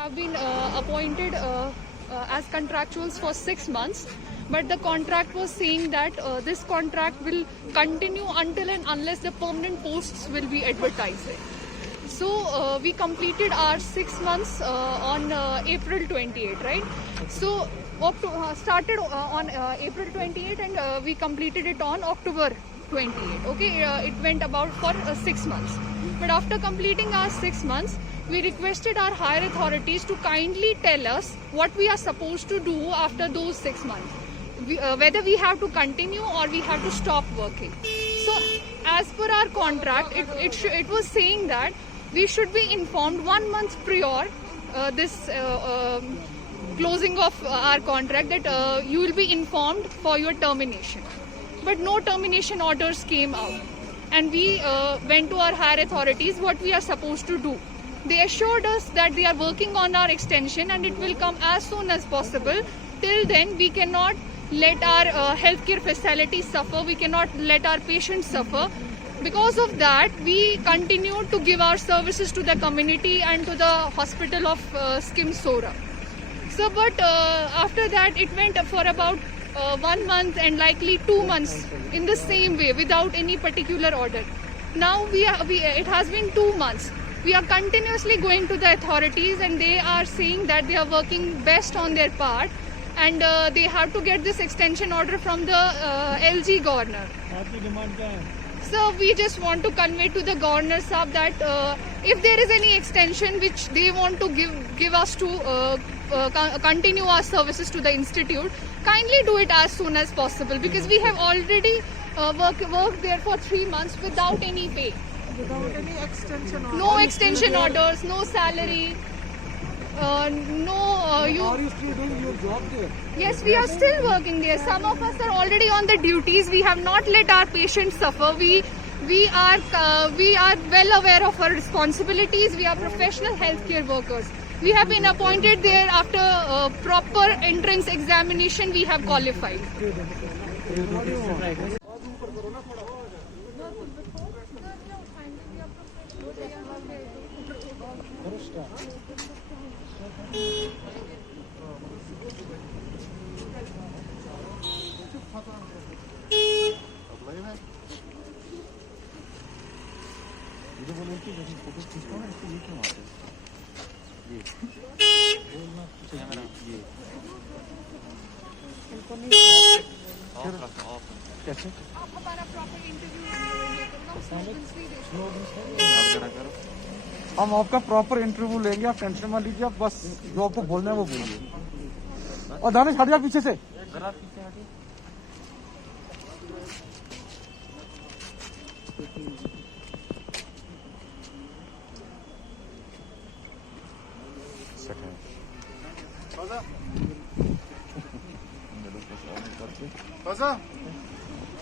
have been appointed as contractuals for 6 months, but the contract was saying that this contract will continue until and unless the permanent posts will be advertised. So we completed our 6 months on April 28, right? So started on April 28 and we completed it on October 28. Okay, it went about for 6 months. But after completing our 6 months, we requested our higher authorities to kindly tell us what we are supposed to do after those 6 months. Whether we have to continue or we have to stop working. So as per our contract, it was saying that we should be informed 1 month prior this closing of our contract that you will be informed for your termination. But no termination orders came out. And we went to our higher authorities what we are supposed to do. They assured us that they are working on our extension and it will come as soon as possible. Till then, we cannot let our healthcare facilities suffer. We cannot let our patients suffer. Because of that, we continue to give our services to the community and to the hospital of Skim Sora. So, but after that, it went for about 1 month and likely 2 months in the same way without any particular order. Now it has been 2 months. We are continuously going to the authorities and they are saying that they are working best on their part and they have to get this extension order from the LG governor. So we just want to convey to the governor Sahab that if there is any extension which they want to give us to continue our services to the institute, kindly do it as soon as possible because we have already worked there for 3 months without any pay. Without any extension order. No extension orders, no salary, Are you still doing your job there? Yes, we are still working there. Some of us are already on the duties. We have not let our patients suffer. We are well aware of our responsibilities. We are professional healthcare workers. We have been appointed there after proper entrance examination. We have qualified. हम आपका proper interview लेंगे, आप tension मत लीजिए, आप बस जो आपको बोलना है वो बोलिए। और दानिश हट जा पीछे से। बसा